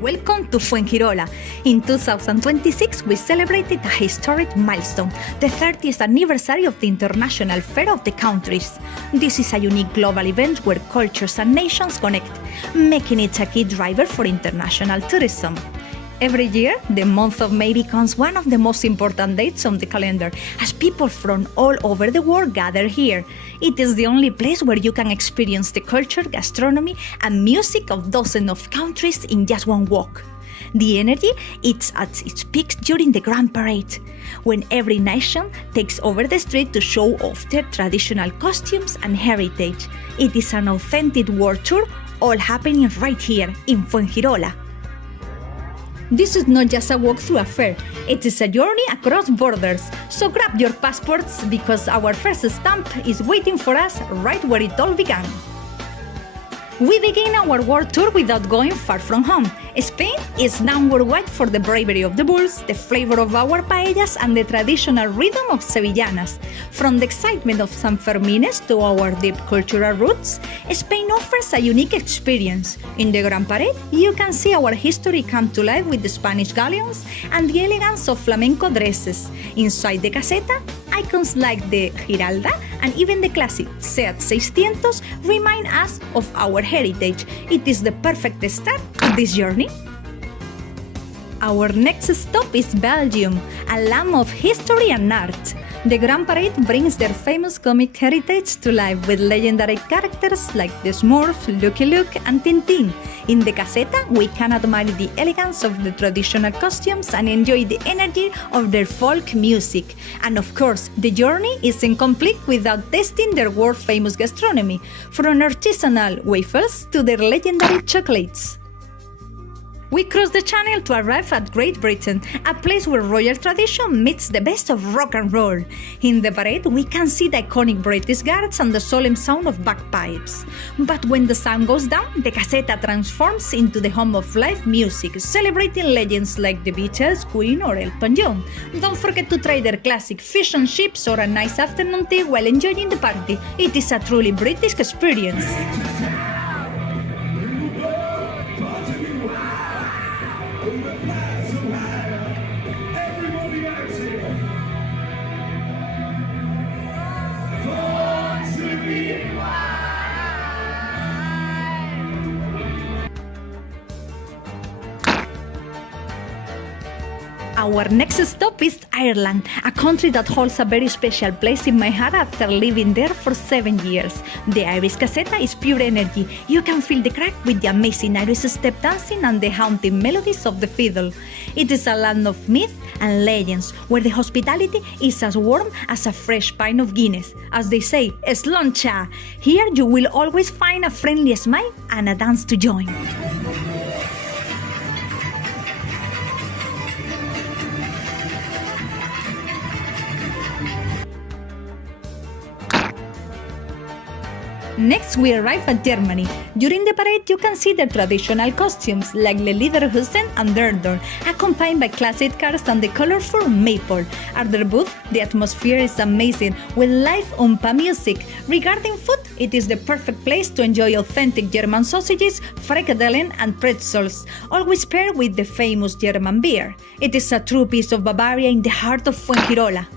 Welcome to Fuengirola. In 2026, we celebrated a historic milestone, the 30th anniversary of the International Fair of the Countries. This is a unique global event where cultures and nations connect, making it a key driver for international tourism. Every year, the month of May becomes one of the most important dates on the calendar, as people from all over the world gather here. It is the only place where you can experience the culture, gastronomy, and music of dozens of countries in just one walk. The energy is at its peak during the Grand Parade, when every nation takes over the street to show off their traditional costumes and heritage. It is an authentic world tour, all happening right here in Fuengirola. This is not just a walk through a fair, it is a journey across borders. So grab your passports because our first stamp is waiting for us right where it all began. We begin our world tour without going far from home. Spain is known worldwide for the bravery of the bulls, the flavor of our paellas, and the traditional rhythm of sevillanas. From the excitement of San Fermines to our deep cultural roots, Spain offers a unique experience. In the Grand Parade, you can see our history come to life with the Spanish galleons and the elegance of flamenco dresses. Inside the caseta, icons like the Giralda and even the classic Seat 600 remind us of our heritage. It is the perfect start to this journey. Our next stop is Belgium, a land of history and art. The Grand Parade brings their famous comic heritage to life with legendary characters like the Smurf, Lucky Luke, and Tintin. In the caseta, we can admire the elegance of the traditional costumes and enjoy the energy of their folk music. And of course, the journey is incomplete without tasting their world-famous gastronomy, from artisanal waffles to their legendary chocolates. We cross the channel to arrive at Great Britain, a place where royal tradition meets the best of rock and roll. In the parade, we can see the iconic British Guards and the solemn sound of bagpipes. But when the sun goes down, the caseta transforms into the home of live music, celebrating legends like the Beatles, Queen, or 𝐿𝐴. Don't forget to try their classic fish and chips or a nice afternoon tea while enjoying the party. It is a truly British experience. Our next stop is Ireland, a country that holds a very special place in my heart after living there for 7 years. The Irish caseta is pure energy. You can feel the crack with the amazing Irish step dancing and the haunting melodies of the fiddle. It is a land of myth and legends, where the hospitality is as warm as a fresh pint of Guinness. As they say, sláncha. Here you will always find a friendly smile and a dance to join. Next, we arrive at Germany. During the parade, you can see the traditional costumes like the Lederhosen and 𝐷𝐴𝐷𝐴, accompanied by classic cars and the colorful maple. At their booth, the atmosphere is amazing with live Oompa music. Regarding food, it is the perfect place to enjoy authentic German sausages, frikadellen, and pretzels, always paired with the famous German beer. It is a true piece of Bavaria in the heart of Fuengirola.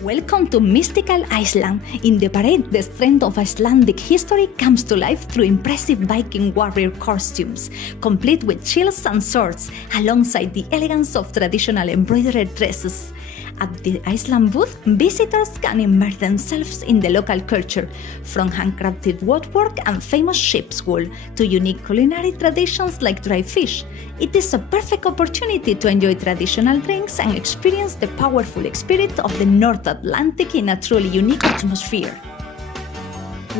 Welcome to mystical Iceland. In the parade, the strength of Icelandic history comes to life through impressive Viking warrior costumes, complete with shields and swords, alongside the elegance of traditional embroidered dresses. At the Iceland booth, visitors can immerse themselves in the local culture, from handcrafted woodwork and famous ship's wool to unique culinary traditions like dried fish. It is a perfect opportunity to enjoy traditional drinks and experience the powerful spirit of the North Atlantic in a truly unique atmosphere.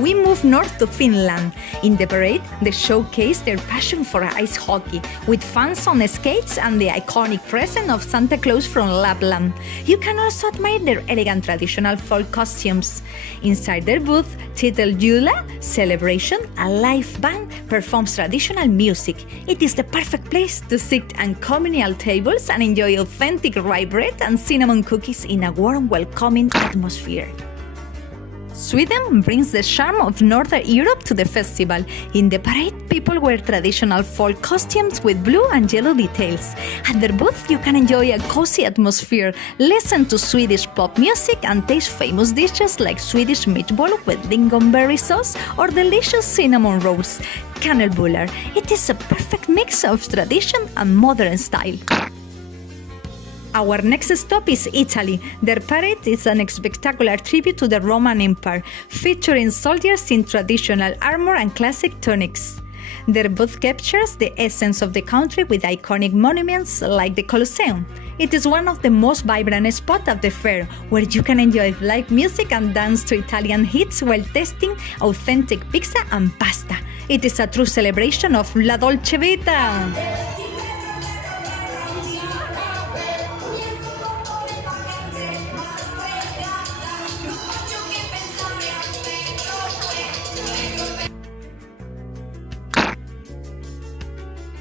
We move north to Finland. In the parade, they showcase their passion for ice hockey, with fans on skates and the iconic presence of Santa Claus from Lapland. You can also admire their elegant traditional folk costumes. Inside their booth, titled Jula Celebration, a live band performs traditional music. It is the perfect place to sit at communal tables and enjoy authentic rye bread and cinnamon cookies in a warm, welcoming atmosphere. Sweden brings the charm of Northern Europe to the festival. In the parade, people wear traditional folk costumes with blue and yellow details. At their booth, you can enjoy a cozy atmosphere, listen to Swedish pop music, and taste famous dishes like Swedish meatball with lingonberry sauce or delicious cinnamon rolls. Kanelbullar. It is a perfect mix of tradition and modern style. Our next stop is Italy. Their parade is an spectacular tribute to the Roman Empire, featuring soldiers in traditional armor and classic tunics. Their booth captures the essence of the country with iconic monuments like the Colosseum. It is one of the most vibrant spots of the fair, where you can enjoy live music and dance to Italian hits while tasting authentic pizza and pasta. It is a true celebration of La Dolce Vita.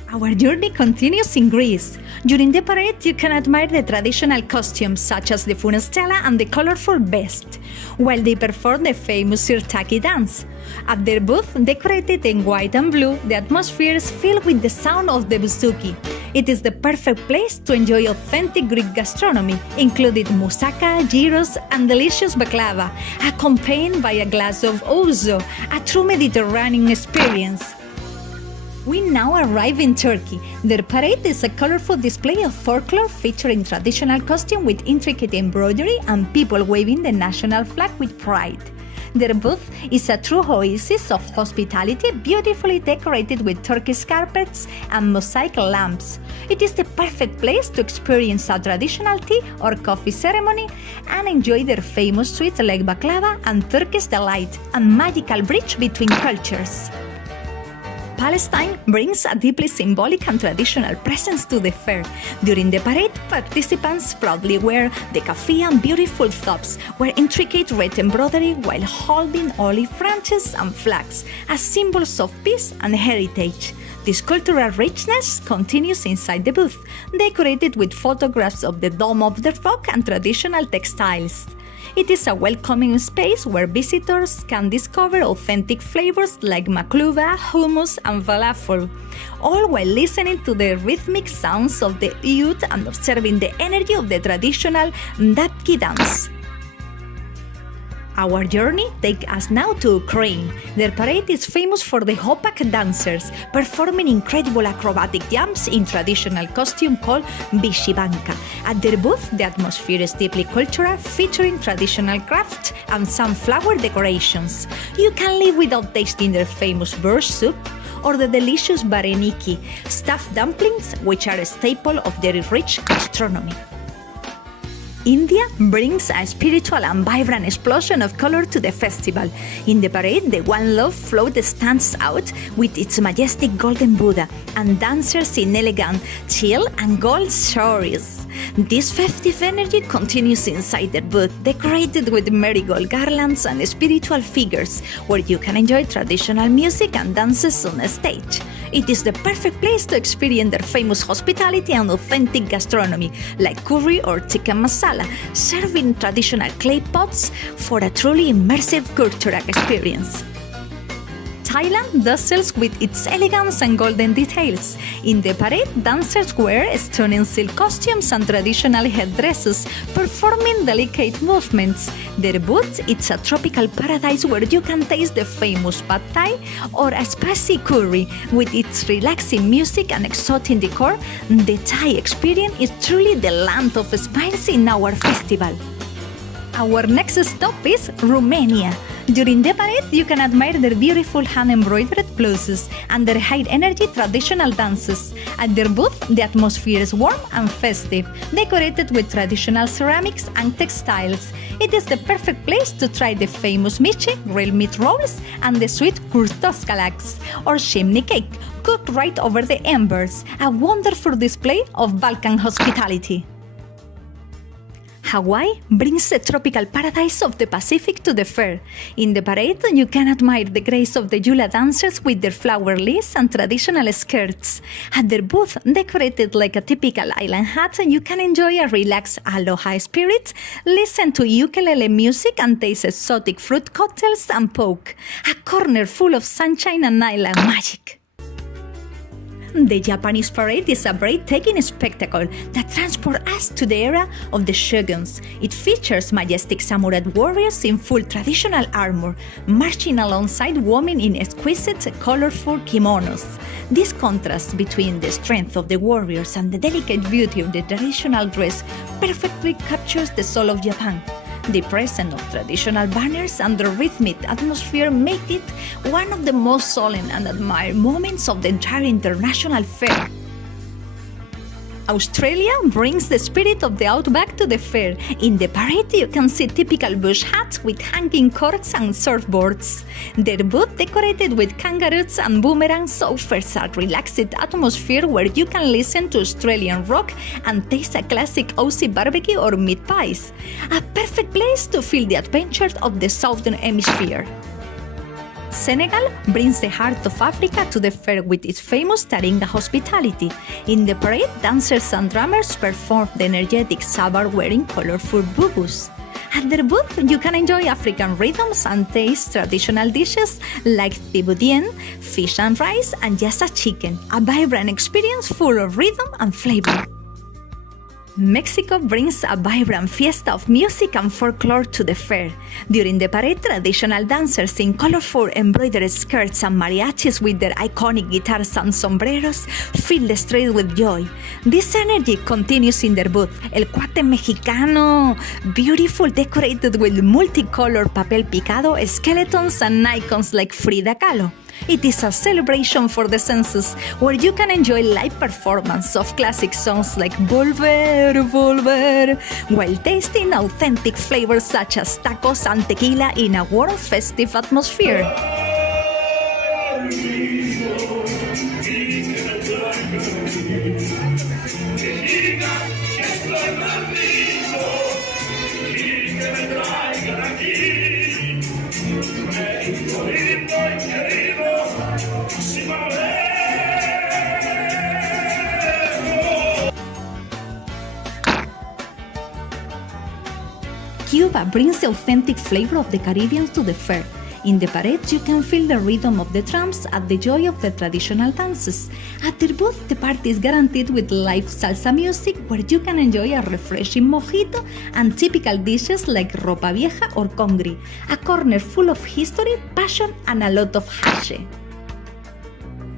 Our journey continues in Greece. During the parade, you can admire the traditional costumes such as the funestella and the colorful vest, while they perform the famous 𝐓𝐴 dance. At their booth, decorated in white and blue, the atmosphere is filled with the sound of the bouzouki. It is the perfect place to enjoy authentic Greek gastronomy, including moussaka, gyros, and delicious baklava, accompanied by a glass of ouzo, a true Mediterranean experience. We now arrive in Turkey. Their parade is a colorful display of folklore featuring traditional costume with intricate embroidery and people waving the national flag with pride. Their booth is a true oasis of hospitality, beautifully decorated with Turkish carpets and mosaic lamps. It is the perfect place to experience a traditional tea or coffee ceremony and enjoy their famous sweets like baklava and Turkish delight, a magical bridge between cultures. Palestine brings a deeply symbolic and traditional presence to the fair. During the parade, participants proudly wear the keffiyeh and beautiful thobs, where intricate red embroidery while holding olive branches and flags as symbols of peace and heritage. This cultural richness continues inside the booth, decorated with photographs of the Dome of the Rock and traditional textiles. It is a welcoming space where visitors can discover authentic flavors like makluba, hummus, and falafel, all while listening to the rhythmic sounds of the oud and observing the energy of the traditional 𝐓𝐴 dance. Our journey takes us now to Ukraine. Their parade is famous for the 𝐓𝐴 dancers, performing incredible acrobatic jumps in traditional costume called vyshyvanka. At their booth, the atmosphere is deeply cultural, featuring traditional crafts and sunflower decorations. You can live without tasting their famous borscht soup or the delicious vareniki, stuffed dumplings, which are a staple of their rich gastronomy. India brings a spiritual and vibrant explosion of color to the festival. In the parade, the One Love float stands out with its majestic golden Buddha and dancers in elegant teal and gold saris. This festive energy continues inside the booth, decorated with marigold garlands and spiritual figures, where you can enjoy traditional music and dances on the stage. It is the perfect place to experience their famous hospitality and authentic gastronomy, like curry or chicken masala, serving traditional clay pots for a truly immersive cultural experience. Thailand dazzles with its elegance and golden details. In the parade, dancers wear stunning silk costumes and traditional headdresses, performing delicate movements. Their booth is a tropical paradise where you can taste the famous pad thai or a spicy curry. With its relaxing music and exotic decor, the Thai experience is truly the land of smiles in our festival. Our next stop is Romania. During the parade, you can admire their beautiful hand-embroidered blouses and their high-energy traditional dances. At their booth, the atmosphere is warm and festive, decorated with traditional ceramics and textiles. It is the perfect place to try the famous michi, grilled meat rolls, and the sweet kurtoskalax, or chimney cake, cooked right over the embers, a wonderful display of Balkan hospitality. Hawaii brings the tropical paradise of the Pacific to the fair. In the parade, you can admire the grace of the hula dancers with their flower lace and traditional skirts. At their booth, decorated like a typical island hat, you can enjoy a relaxed aloha spirit, listen to ukulele music and taste exotic fruit cocktails and poke. A corner full of sunshine and island magic. The Japanese parade is a breathtaking spectacle that transports us to the era of the shoguns. It features majestic samurai warriors in full traditional armor, marching alongside women in exquisite, colorful kimonos. This contrast between the strength of the warriors and the delicate beauty of the traditional dress perfectly captures the soul of Japan. The presence of traditional banners and the rhythmic atmosphere make it one of the most solemn and admired moments of the entire international fair. Australia brings the spirit of the outback to the fair. In the parade, you can see typical bush hats with hanging corks and surfboards. Their booth, decorated with kangaroos and boomerangs, offers a relaxed atmosphere where you can listen to Australian rock and taste a classic Aussie barbecue or meat pies. A perfect place to feel the adventures of the Southern Hemisphere. Senegal brings the heart of Africa to the fair with its famous Taringa hospitality. In the parade, dancers and drummers perform the energetic sabar wearing colorful bubus. At their booth, you can enjoy African rhythms and taste traditional dishes like tibudien, fish and rice, and yassa chicken, a vibrant experience full of rhythm and flavor. Mexico brings a vibrant fiesta of music and folklore to the fair. During the parade, traditional dancers in colorful embroidered skirts and mariachis with their iconic guitars and sombreros fill the street with joy. This energy continues in their booth, 𝐓𝐡𝐞 Mexicano, beautiful, decorated with multicolored papel picado, skeletons and icons like Frida Kahlo. It is a celebration for the senses, where you can enjoy live performance of classic songs like Volver, Volver, while tasting authentic flavors such as tacos and tequila in a warm, festive atmosphere. Cuba brings the authentic flavor of the Caribbean to the fair. In the parade, you can feel the rhythm of the drums and the joy of the traditional dances. At their booth, the party is guaranteed with live salsa music, where you can enjoy a refreshing mojito and typical dishes like ropa vieja or congri, a corner full of history, passion, and a lot of hashe.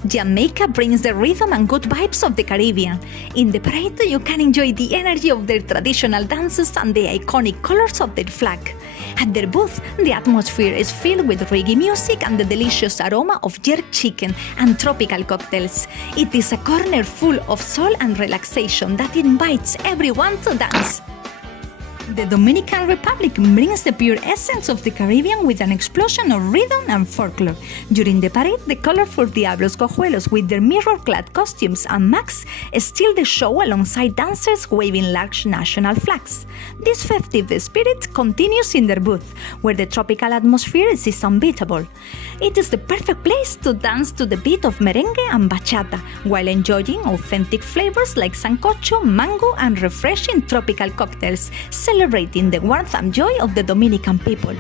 Jamaica brings the rhythm and good vibes of the Caribbean. In the parade, you can enjoy the energy of their traditional dances and the iconic colors of their flag. At their booth, the atmosphere is filled with reggae music and the delicious aroma of jerk chicken and tropical cocktails. It is a corner full of soul and relaxation that invites everyone to dance. The Dominican Republic brings the pure essence of the Caribbean with an explosion of rhythm and folklore. During the parade, the colorful Diablos Cojuelos with their mirror-clad costumes and masks steal the show alongside dancers waving large national flags. This festive spirit continues in their booth, where the tropical atmosphere is unbeatable. It is the perfect place to dance to the beat of merengue and bachata, while enjoying authentic flavors like sancocho, mango, and refreshing tropical cocktails, celebrating the warmth and joy of the Dominican people.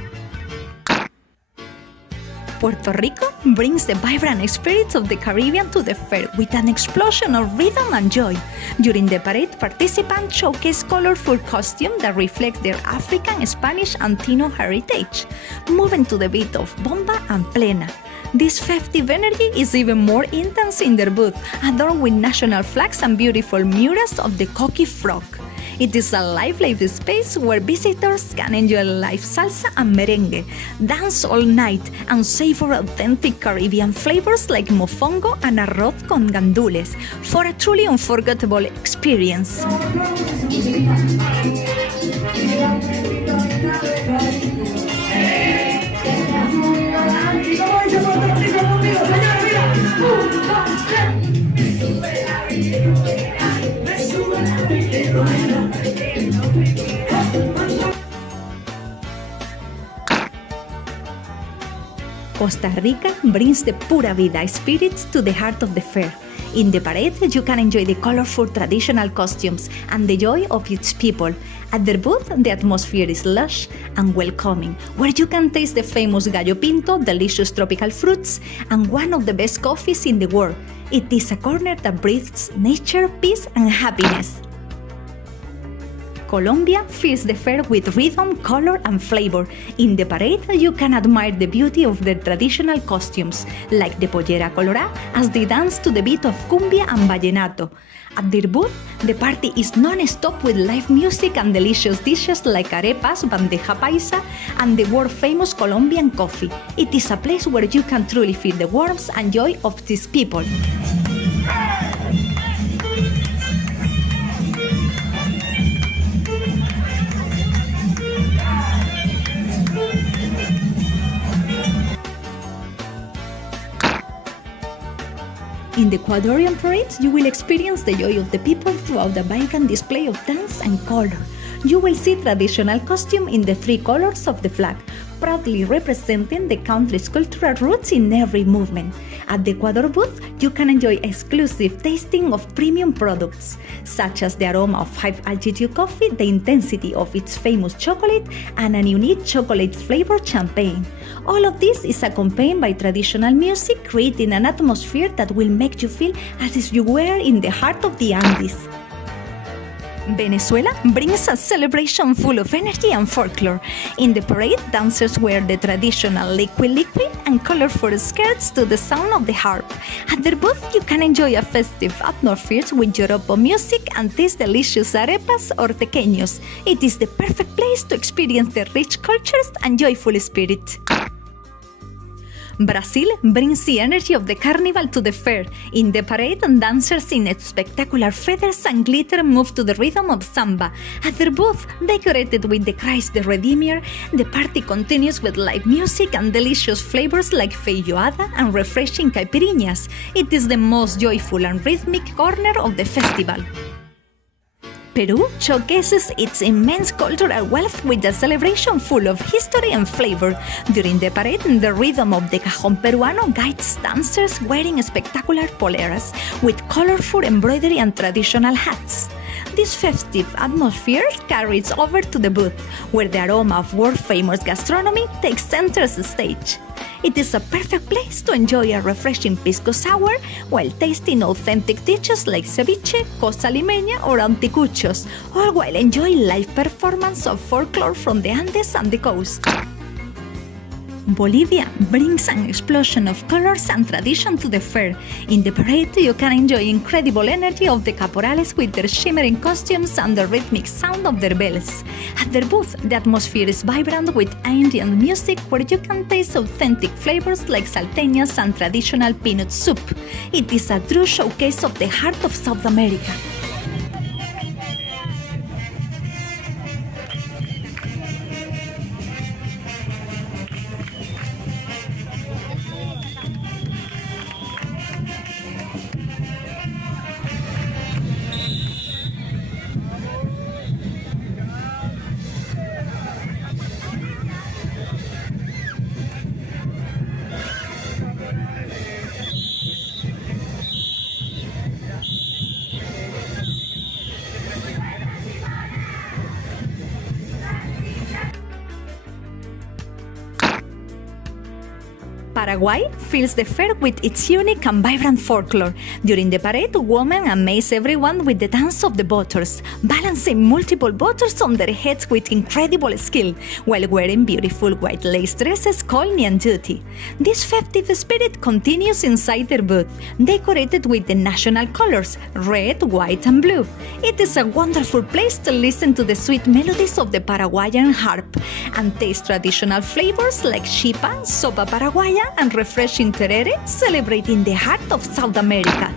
Puerto Rico brings the vibrant spirits of the Caribbean to the fair with an explosion of rhythm and joy. During the parade, participants showcase colorful costumes that reflect their African, Spanish, and Tino heritage, moving to the beat of bomba and plena. This festive energy is even more intense in their booth, adorned with national flags and beautiful murals of the coqui frog. It is a lively space where visitors can enjoy live salsa and merengue, dance all night, and savor authentic Caribbean flavors like mofongo and arroz con gandules for a truly unforgettable experience. Costa Rica brings the pura vida spirits to the heart of the fair. In the parade, you can enjoy the colorful traditional costumes and the joy of its people. At their booth, the atmosphere is lush and welcoming, where you can taste the famous gallo pinto, delicious tropical fruits, and one of the best coffees in the world. It is a corner that breathes nature, peace, and happiness. Colombia fills the fair with rhythm, color, and flavor. In the parade, you can admire the beauty of their traditional costumes, like the pollera colorada, as they dance to the beat of cumbia and vallenato. At their booth, the party is non-stop with live music and delicious dishes like arepas, bandeja paisa, and the world-famous Colombian coffee. It is a place where you can truly feel the warmth and joy of these people. In the Ecuadorian parade, you will experience the joy of the people throughout a vibrant display of dance and color. You will see traditional costume in the 3 colors of the flag, proudly representing the country's cultural roots in every movement. At the Ecuador booth, you can enjoy exclusive tasting of premium products, such as the aroma of 𝐓𝐡𝐞 coffee, the intensity of its famous chocolate, and a unique chocolate-flavored champagne. All of this is accompanied by traditional music, creating an atmosphere that will make you feel as if you were in the heart of the Andes. Venezuela brings a celebration full of energy and folklore. In the parade, dancers wear the traditional liquid and colorful skirts to the sound of the harp. At their booth, you can enjoy a festive atmosphere with joropo music and taste delicious arepas or tequeños. It is the perfect place to experience the rich cultures and joyful spirit. Brazil brings the energy of the carnival to the fair. In the parade, dancers in spectacular feathers and glitter move to the rhythm of samba. At their booth, decorated with the Christ the Redeemer, the party continues with live music and delicious flavors like feijoada and refreshing caipirinhas. It is the most joyful and rhythmic corner of the festival. Peru showcases its immense cultural wealth with a celebration full of history and flavor. During the parade, the rhythm of the cajón peruano guides dancers wearing spectacular poleras with colorful embroidery and traditional hats. This festive atmosphere carries over to the booth, where the aroma of world-famous gastronomy takes center stage. It is a perfect place to enjoy a refreshing pisco sour while tasting authentic dishes like ceviche, cosa limeña, or anticuchos, all while enjoying live performance of folklore from the Andes and the coast. Bolivia brings an explosion of colors and tradition to the fair. In the parade, you can enjoy incredible energy of the caporales with their shimmering costumes and the rhythmic sound of their bells. At their booth, the atmosphere is vibrant with Andean music where you can taste authentic flavors like salteñas and traditional peanut soup. It is a true showcase of the heart of South America. Paraguay fills the fair with its unique and vibrant folklore. During the parade, women amaze everyone with the dance of the botters, balancing multiple botters on their heads with incredible skill, while wearing beautiful white lace dresses called ñanduti. This festive spirit continues inside their booth, decorated with the national colors, red, white, and blue. It is a wonderful place to listen to the sweet melodies of the Paraguayan harp and taste traditional flavors like chipa, sopa paraguaya, and refreshing terere, celebrating the heart of South America.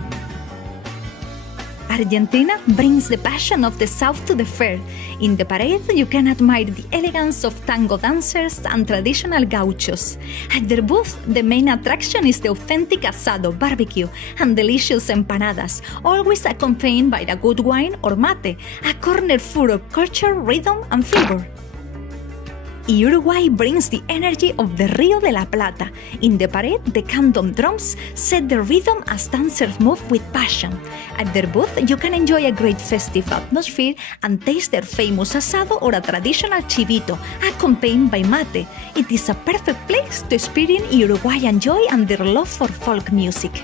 Argentina brings the passion of the South to the fair. In the parade, you can admire the elegance of tango dancers and traditional gauchos. At their booth, the main attraction is the authentic asado, barbecue, and delicious empanadas, always accompanied by a good wine or mate, a corner full of culture, rhythm, and flavor. Uruguay brings the energy of the Rio de la Plata. In the parade, the canton drums set the rhythm as dancers move with passion. At their booth, you can enjoy a great festive atmosphere and taste their famous asado or a traditional chivito, accompanied by mate. It is a perfect place to experience Uruguayan joy and their love for folk music.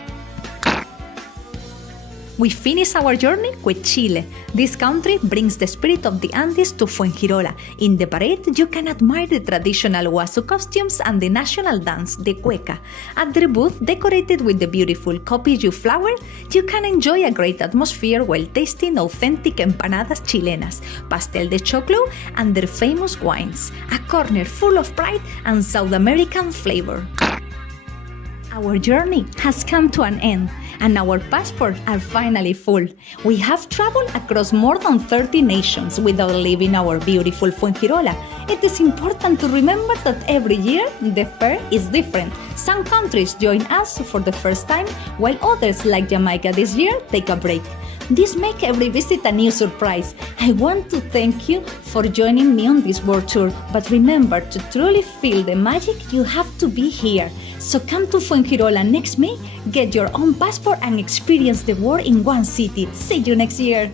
We finish our journey with Chile. This country brings the spirit of the Andes to Fuengirola. In the parade, you can admire the traditional Huazu costumes and the national dance, the cueca. At their booth, decorated with the beautiful 𝐓𝐞 flower, you can enjoy a great atmosphere while tasting authentic empanadas chilenas, pastel de choclo, and their famous wines, a corner full of pride and South American flavor. Our journey has come to an end, and our passports are finally full. We have traveled across more than 30 nations without leaving our beautiful Fuengirola. It is important to remember that every year the fair is different. Some countries join us for the first time, while others, like Jamaica this year, take a break. This makes every visit a new surprise. I want to thank you for joining me on this world tour, but remember, to truly feel the magic, you have to be here. So come to Fuengirola next May, get your own passport and experience the world in one city. See you next year!